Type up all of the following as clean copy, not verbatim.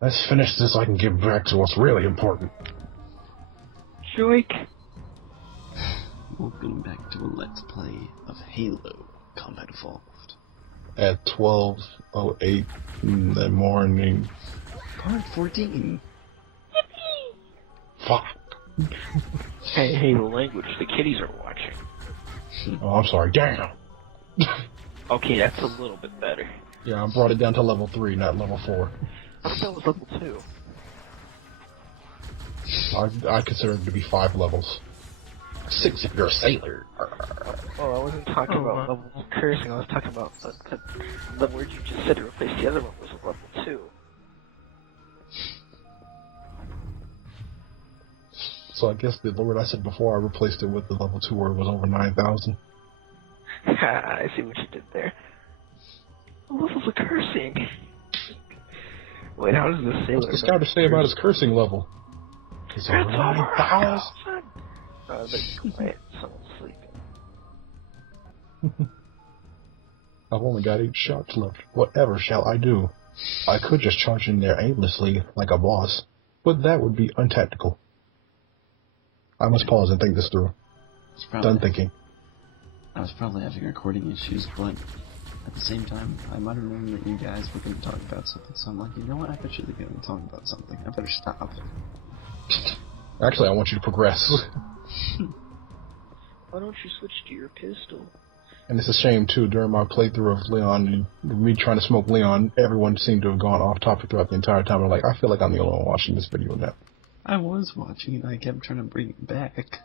Let's finish this so I can get back to what's really important. Joik. Welcome back to a Let's Play of Halo Combat Evolved. At 12:08 in the morning. Part 14. Fuck. Hey, the language the kiddies are watching. Oh, I'm sorry. Damn. Okay, that's a little bit better. Yeah, I brought it down to level 3, not level 4. I thought that was level 2. I consider it to be 5 levels. 6 if you're a sailor. Oh, I wasn't talking about levels of cursing, I was talking about the word you just said to replace the other one was a level 2. So I guess the word I said before, I replaced it with the level 2 word was over 9,000. I see what you did there. The levels of cursing. Wait, how does this sailor... What's the scout to say about his cursing level? It's over 9,000. Oh, but quiet, someone's sleeping. I've only got 8 shots left. Whatever shall I do? I could just charge in there aimlessly, like a boss, but that would be untactical. I must pause and think this through. Done thinking. I was probably having recording issues, but at the same time, I might have known that you guys were going to talk about something, so I'm like, you know what, I bet you're going to talk about something. I better stop. Actually, I want you to progress. Why don't you switch to your pistol? And it's a shame, too, during my playthrough of Leon, and me trying to smoke Leon, everyone seemed to have gone off topic throughout the entire time. I'm like, I feel like I'm the only one watching this video now. I was watching it, I kept trying to bring it back.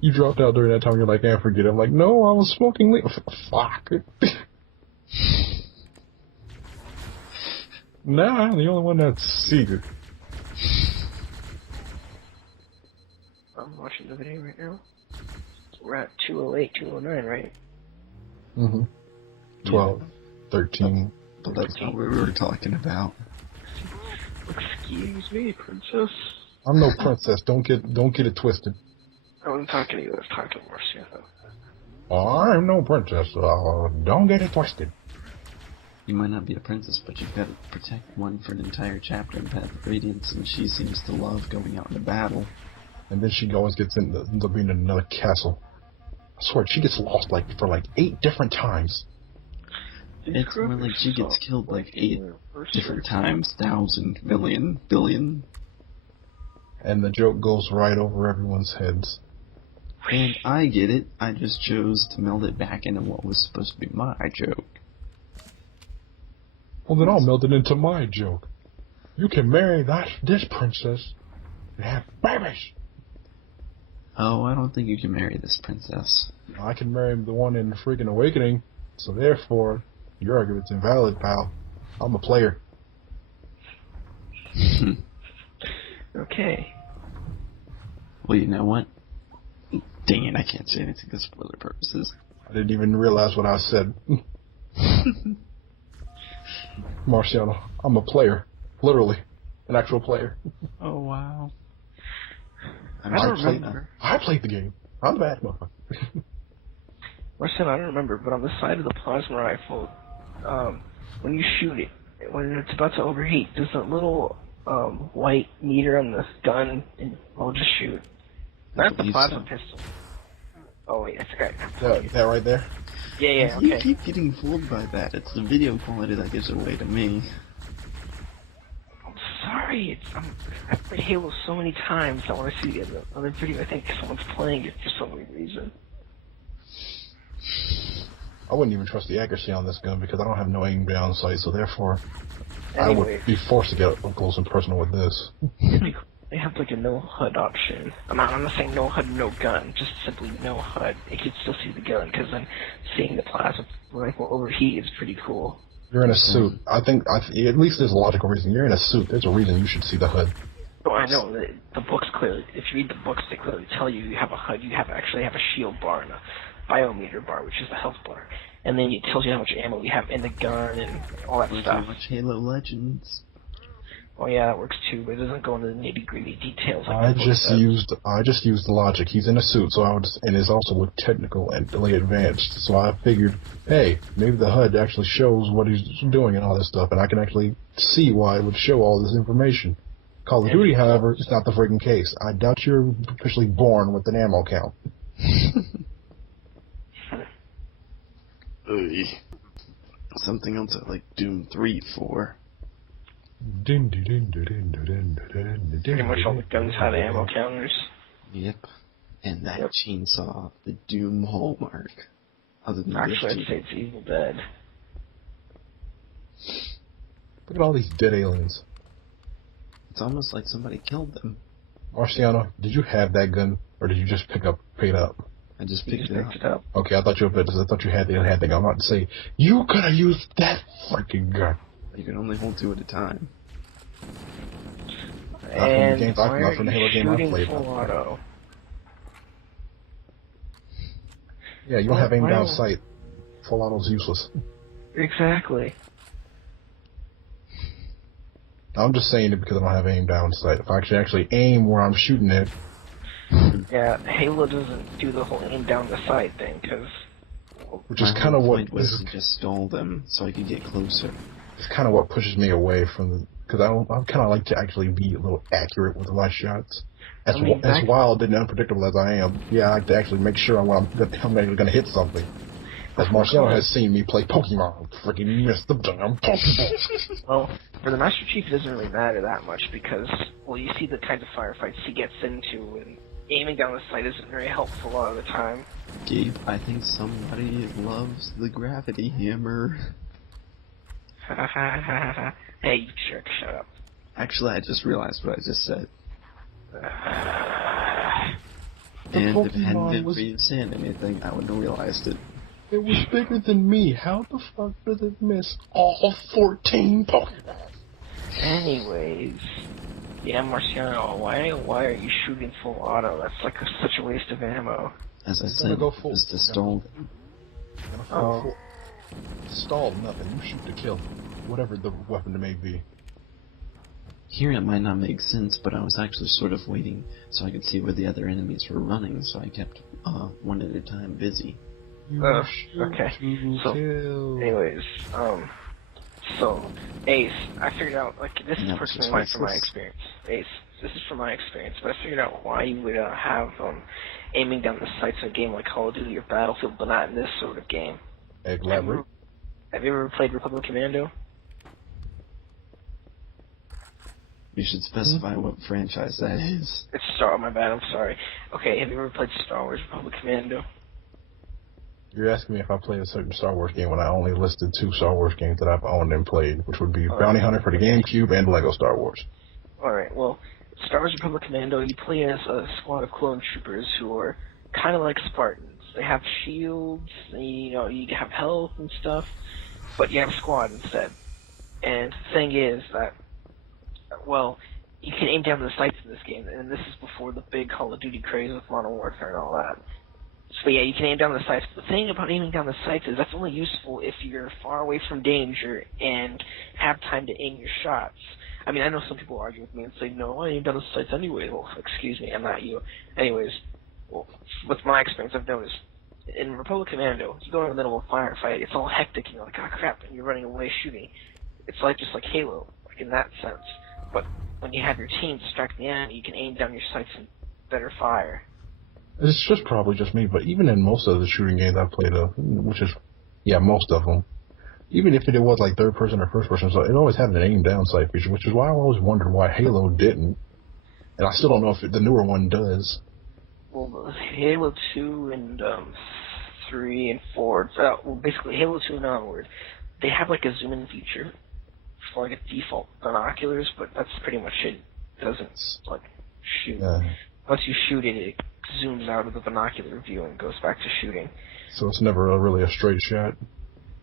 You dropped out during that time, you're like, forget it. I'm like, no, I was smoking Leon. Fuck. Nah, I'm the only one that's secret. I'm watching the video right now. We're at 208, 209, right? Mm-hmm. 12, 13. But that's not what we were talking about. Excuse me, princess. I'm no princess. Don't get it twisted. I wasn't talking to you, I was talking to Marciano. I'm no princess. Don't get it twisted. You might not be a princess, but you've got to protect one for an entire chapter in Path of Radiance, and she seems to love going out into battle. And then she always ends up being in another castle. I swear, she gets lost for 8 different times. It's more like she gets killed 8 different times. 1,000, million, billion. And the joke goes right over everyone's heads. And I get it. I just chose to meld it back into what was supposed to be my joke. Well, then I'll meld it into my joke. You can marry this princess and have babies. Oh, I don't think you can marry this princess. I can marry the one in the freaking Awakening, so therefore, your argument's invalid, pal. I'm a player. Okay. Well, you know what? Dang it, I can't say anything for spoiler purposes. I didn't even realize what I said. Marciano, I'm a player. Literally. An actual player. Oh, wow. I don't remember. I played the game. I'm the bad motherfucker. Marciano, I don't remember, but on the side of the plasma rifle, when you shoot it, when it's about to overheat, does that little white meter on the gun, and I'll just shoot. Not the plasma pistol. Oh wait, I forgot. That right there? Yeah, okay. You keep getting fooled by that. It's the video quality that gives it away to me. I'm sorry. I've played Halo so many times. I want to see the other video. I think someone's playing it for some reason. I wouldn't even trust the accuracy on this gun because I don't have no aim down sight, so therefore I would be forced to get up close and personal with this. They have a no HUD option. I'm not saying no HUD, no gun, just simply no HUD. You can still see the gun, because then seeing the plasma rifle overheat is pretty cool. You're in a suit. I think at least there's a logical reason. You're in a suit. There's a reason you should see the HUD. Oh, I know. The books clearly, if you read the books, they clearly tell you have a HUD. You actually have a shield bar and a biometer bar, which is the health bar. And then it tells you how much ammo you have in the gun and all that stuff. Much Halo Legends. Well, yeah, that works too, but it doesn't go into the nitty-gritty details. Like I the book just does. used the logic. He's in a suit, so and it's also with technical and delay advanced. So I figured, hey, maybe the HUD actually shows what he's doing and all this stuff, and I can actually see why it would show all this information. Call of Duty, however, is not the freaking case. I doubt you're officially born with an ammo count. Something else I like Doom 3 for. Pretty much all the guns had ammo counters. Yep. And that chainsaw, the Doom hallmark. Other than Actually, I'd say it's Evil Dead. Look at all these dead aliens. It's almost like somebody killed them. Marciano, did you have that gun, or did you just pick it up? I just picked it up. Okay, I thought you had the thing. I'm about to say, you could have used that freaking gun. You can only hold 2 at a time. And not from the Halo game I shooting played. full auto? Yeah, you don't have aim down sight. Full auto's useless. Exactly. I'm just saying it because I don't have aim down sight. If I could actually aim where I'm shooting it. Yeah, Halo doesn't do the whole aim down the sight thing, because... Which is kind of what... was to just stall them so I could get closer. It's kind of what pushes me away from the... Because I kind of like to actually be a little accurate with my shots. As wild and unpredictable as I am, yeah, I like to actually make sure I'm actually going to hit something. As Marcelo has seen me play Pokemon, freaking missed the damn Pokemon. Well, for the Master Chief, it doesn't really matter that much because, well, you see the kinds of firefights he gets into, and aiming down the sight isn't very helpful a lot of the time. Gabe, I think somebody loves the gravity hammer. Hey, you jerk, shut up. Actually, I just realized what I just said. The And if it hadn't Pokemon been was... for you saying anything, I wouldn't have realized it. It was bigger than me. How the fuck did it miss all 14 Pokemon? Anyways, yeah, Marciano, why are you shooting full auto? That's like such a waste of ammo. As I said, go full. just to stall. Stall nothing. You shoot to kill. Whatever the weapon it may be. Here it might not make sense, but I was actually sort of waiting so I could see where the other enemies were running, so I kept one at a time busy. Okay. So, anyways, so Ace, I figured out, like, this is personally from my experience. Ace, this is from my experience, but I figured out why you would have aiming down the sights in a game like Call of Duty or Battlefield, but not in this sort of game. Elaborate. Have you ever played Republic Commando? You should specify what franchise that is. It's my bad, I'm sorry. Okay, have you ever played Star Wars Republic Commando? You're asking me if I played a certain Star Wars game when I only listed 2 Star Wars games that I've owned and played, which would be Bounty Hunter for the GameCube and Lego Star Wars. Alright, well, Star Wars Republic Commando, you play as a squad of clone troopers who are kind of like Spartans. They have shields, you have health and stuff, but you have a squad instead. And the thing is that, well, you can aim down the sights in this game, and this is before the big Call of Duty craze with Modern Warfare and all that. So yeah, you can aim down the sights. But the thing about aiming down the sights is that's only useful if you're far away from danger and have time to aim your shots. I mean, I know some people argue with me and say, no, I aim down the sights anyway. Well, excuse me, I'm not you. Anyways, well, with my experience, I've noticed in Republic Commando, you go in the middle of a firefight, it's all hectic, and you're like, oh crap, and you're running away shooting. It's like just like Halo, like in that sense. But when you have your team distract the enemy, you can aim down your sights and better fire. It's just probably just me, but even in most of the shooting games I've played, which is, yeah, most of them, even if it was like third person or first person, so it always had an aim down sight feature, which is why I always wondered why Halo didn't. And I still don't know if the newer one does. Well, Halo 2 and 3 and 4, well, basically Halo 2 and onward, they have like a zoom in feature for like a default binoculars, but that's pretty much it. It doesn't like shoot. Once you shoot it, it zooms out of the binocular view and goes back to shooting. So it's never really a straight shot,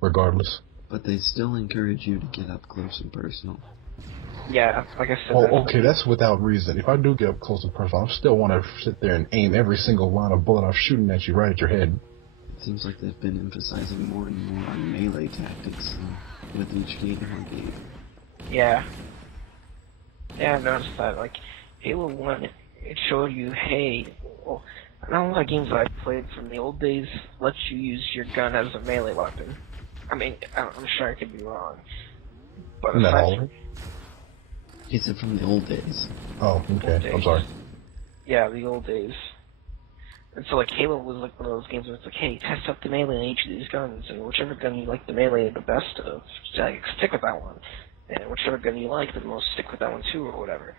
regardless. But they still encourage you to get up close and personal. Yeah, like I said. Oh, okay, that's without reason. If I do get up close and personal, I still want to sit there and aim every single line of bullet I'm shooting at you right at your head. It seems like they've been emphasizing more and more on melee tactics with each game or game. Yeah. Yeah, I noticed that. Like, Halo 1, it showed you, hey, well, not a lot of games that I played from the old days let you use your gun as a melee weapon. I mean, I'm sure I could be wrong. But Isn't that aside all? from He said from the old days. Oh, old okay. I'm days, sorry. yeah, the old days. And so, like, Halo was like one of those games where it's like, hey, test out the melee in each of these guns, and whichever gun you like the melee the best of, like, stick with that one. And whichever gun you like the most, stick with that one too, or whatever.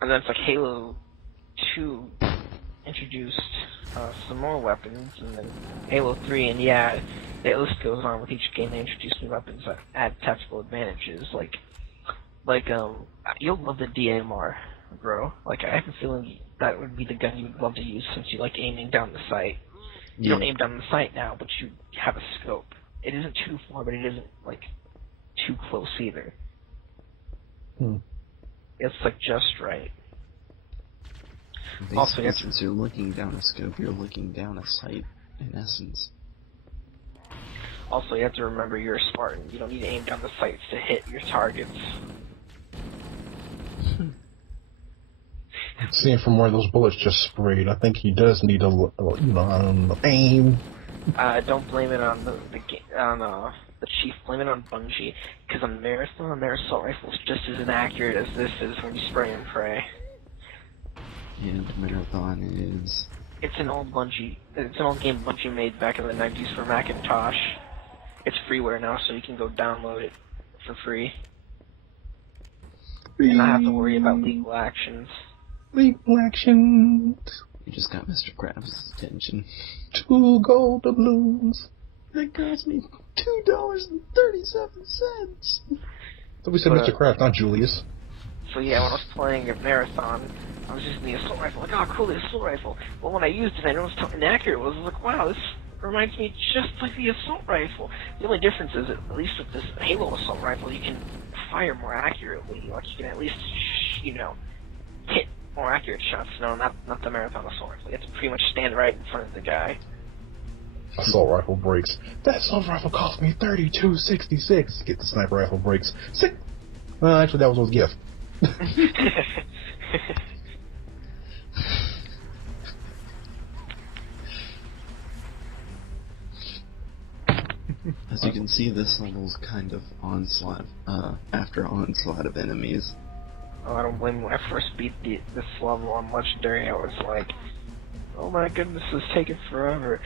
And then it's like Halo 2 introduced some more weapons, and then Halo 3, and yeah, the list goes on with each game. They introduce new weapons that add tactical advantages, like you'll love the DMR, bro. Like, I have a feeling that would be the gun you would love to use since you like aiming down the sight. You don't aim down the sight now, but you have a scope. It isn't too far, but it isn't like too close either. It's like just right. Basically, Also, since you're looking down a scope, you're looking down a sight, in essence. Also, you have to remember you're a Spartan. You don't need to aim down the sights to hit your targets. Seeing from where those bullets just sprayed, I think he does need to, aim. Don't blame it on the Chief. Blame it on Bungie, because on Marathon, their assault rifle is just as inaccurate as this is when you spray and pray. And Marathon is... It's an old game Bungie made back in the 90s for Macintosh. It's freeware now, so you can go download it for free. And not have to worry about legal actions. Legal actions. You just got Mr. Krabs' attention. 2 gold doubloons. That cost me $2.37. So we said Mr. Kraft, not Julius. So yeah, when I was playing a Marathon, I was using the assault rifle. Like, oh, cool, the assault rifle. Well, when I used it, I noticed how inaccurate it was. I was like, wow, this reminds me just like the assault rifle. The only difference is, at least with this Halo assault rifle, you can fire more accurately. Like, you can at least, hit more accurate shots. No, not the Marathon assault rifle. You have to pretty much stand right in front of the guy. Assault rifle breaks. That assault rifle cost me $32.66. Get the sniper rifle breaks. Actually, that was a gift. As you can see, this level's kind of onslaught, after onslaught of enemies. Oh, I don't blame me. When I first beat this level on Legendary, I was like, oh my goodness, this is taking forever.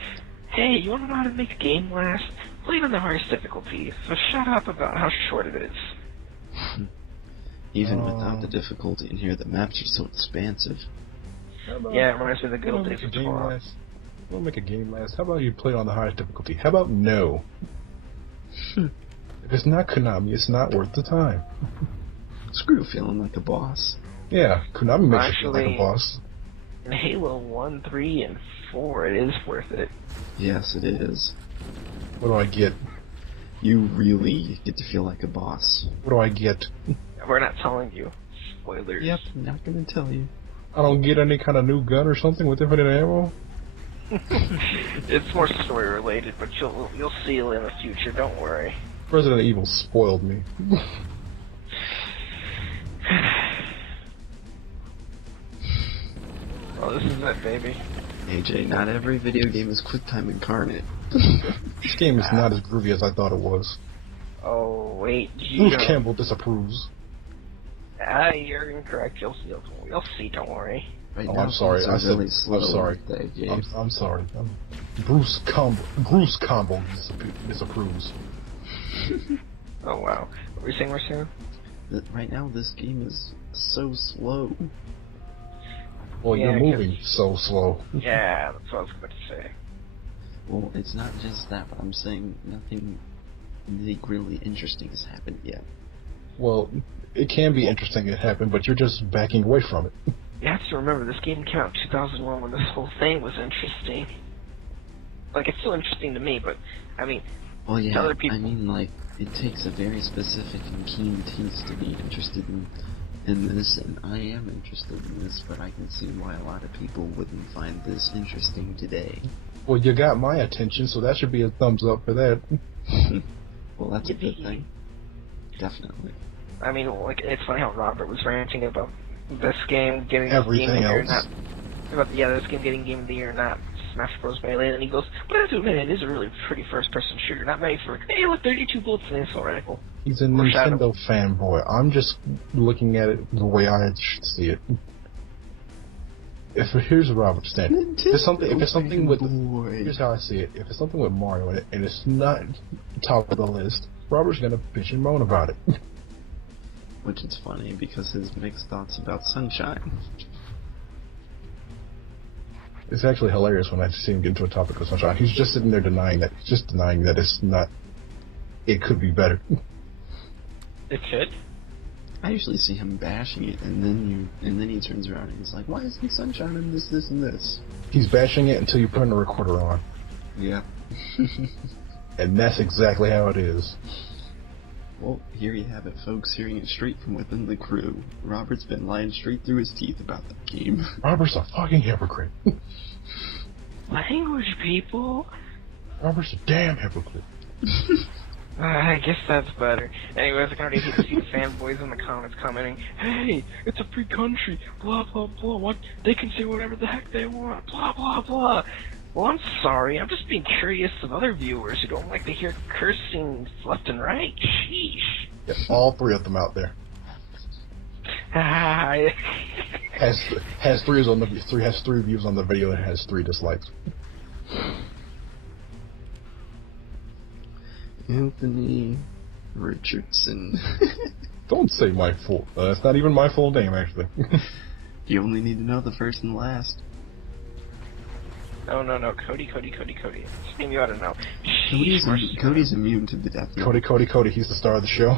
Hey, you want to know how to make a game last? Play it on the hardest difficulty, so shut up about how short it is. Even without the difficulty in here, the maps are so expansive. Yeah, it reminds me of the good old days of Torah. We'll make a game last. How about you play it on the highest difficulty? How about no? If it's not Konami, it's not worth the time. Screw feeling like a boss. Yeah, Konami makes you feel like a boss. In Halo 1, 3, and 4, it is worth it. Yes, it is. What do I get? You really get to feel like a boss. What do I get? We're not telling you. Spoilers. Yep, not gonna tell you. I don't get any kind of new gun or something with infinite ammo? It's more story related, but you'll see it in the future, don't worry. Resident Evil spoiled me. Well, this is it, baby. AJ, not every video game is QuickTime incarnate. This game is not as groovy as I thought it was. Oh, wait. Bruce Campbell disapproves. You're incorrect. You'll see, don't worry. Right Oh, now, I'm sorry. things are I said, really slow. I'm sorry. I'm sorry. Bruce Campbell disapproves. Oh, wow. What were you saying, Marcelo? Right now, this game is so slow. Well, Yeah, you're moving so slow. Yeah, that's what I was about to say. Well, it's not just that, but I'm saying nothing really interesting has happened yet. Well, it can be interesting to happen, but you're just backing away from it. You have to remember, this game came out in 2001 when this whole thing was interesting. Like, it's still interesting to me, but, I mean, well, yeah, to other people... I mean, like, it takes a very specific and keen taste to be interested in this, and I am interested in this, but I can see why a lot of people wouldn't find this interesting today. Well, you got my attention, so that should be a thumbs up for that. Well, that's a good thing. Definitely. I mean, like, it's funny how Robert was ranting about this game getting Everything Game of the Year, else. this game getting Game of the Year, not Smash Bros. Melee, and he goes, but I have to admit, it is a really pretty first-person shooter, not made for, hey, look, 32 bullets in the assault rifle. He's a Nintendo fanboy. I'm just looking at it the way I should see it. Here's Robert's stand. If it's something with, here's how I see it. If it's something with Mario in it, and it's not top of the list, Robert's gonna bitch and moan about it. Which is funny, because his mixed thoughts about Sunshine. It's actually hilarious when I see him get into a topic of Sunshine. He's just sitting there denying that it's not, it could be better. It could? I usually see him bashing it, and then he turns around and he's like, why isn't Sunshine in this, and this? He's bashing it until you put in a recorder on. Yeah. And that's exactly how it is. Well, here you have it, folks, hearing it straight from within the crew. Robert's been lying straight through his teeth about that game. Robert's a fucking hypocrite. Language, people! Robert's a damn hypocrite. I guess that's better. Anyways, I can already see the fanboys in the comments commenting, hey, it's a free country, blah, blah, blah, what? They can say whatever the heck they want, blah, blah, blah. Well, I'm sorry, I'm just being curious of other viewers who don't like to hear cursing left and right. Sheesh. Yeah, all three of them out there. has three views on the video and has 3 dislikes. Anthony Richardson. Don't say my full. That's not even my full name, actually. You only need to know the first and last. No, Cody. It's name you ought to know. Cody's immune to the death. Cody, he's the star of the show.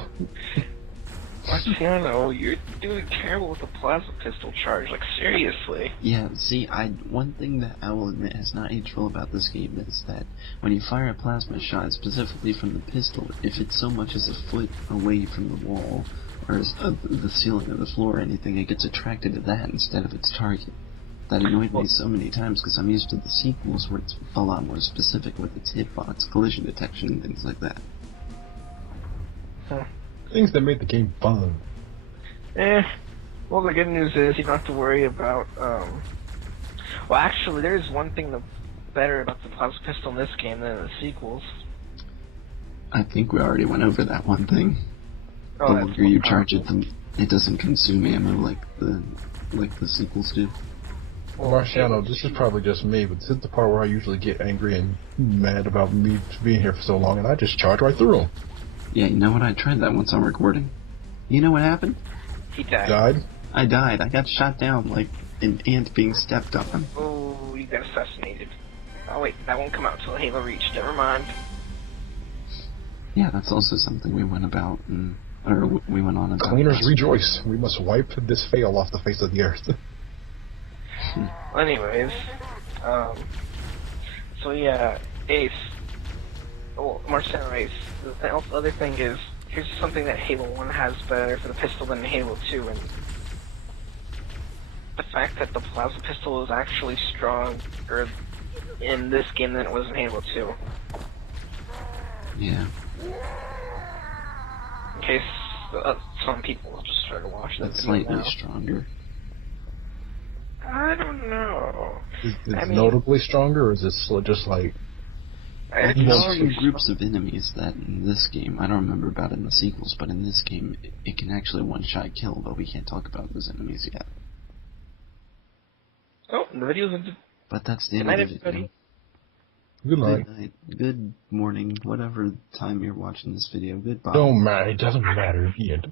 Marciano, you're doing terrible with the plasma pistol charge, like, seriously. Yeah, see, one thing that I will admit has not aged well about this game is that when you fire a plasma shot, specifically from the pistol, if it's so much as a foot away from the wall, or the ceiling or the floor or anything, it gets attracted to that instead of its target. That annoyed me so many times because I'm used to the sequels where it's a lot more specific with its hitbox, collision detection, and things like that. Huh. Things that made the game fun. Well, the good news is you don't have to worry about, well, actually, there is one thing better about the plasma pistol in this game than in the sequels. I think we already went over that one thing. The longer you charge it, it doesn't consume ammo like the sequels do. Well, Marciano, this is probably just me, but this is the part where I usually get angry and mad about me being here for so long, and I just charge right through him. Yeah, you know what? I tried that once on recording. You know what happened? He died. Died? I died. I got shot down like an ant being stepped on. Oh, you got assassinated. Oh wait, that won't come out till Halo Reach. Never mind. Yeah, that's also something we went about, we went on about. Cleaners rejoice. We must wipe this fail off the face of the earth. Anyways, so yeah, Ace. Oh, Marciano Ace. The other thing is, here's something that Halo 1 has better for the pistol than Halo 2, and the fact that the plasma pistol is actually stronger in this game than it was in Halo 2. Yeah. In case some people will just try to watch that. It's slightly stronger. I don't know. Is it notably stronger, or is it just like... There's certain groups of enemies that in this game, I don't remember about it in the sequels, but in this game, it can actually one-shot kill, but we can't talk about those enemies yet. Oh, the video's ended. But that's the end of the video. Good night. Good night. Good morning, whatever time you're watching this video. Goodbye. Don't matter. It doesn't matter. The end.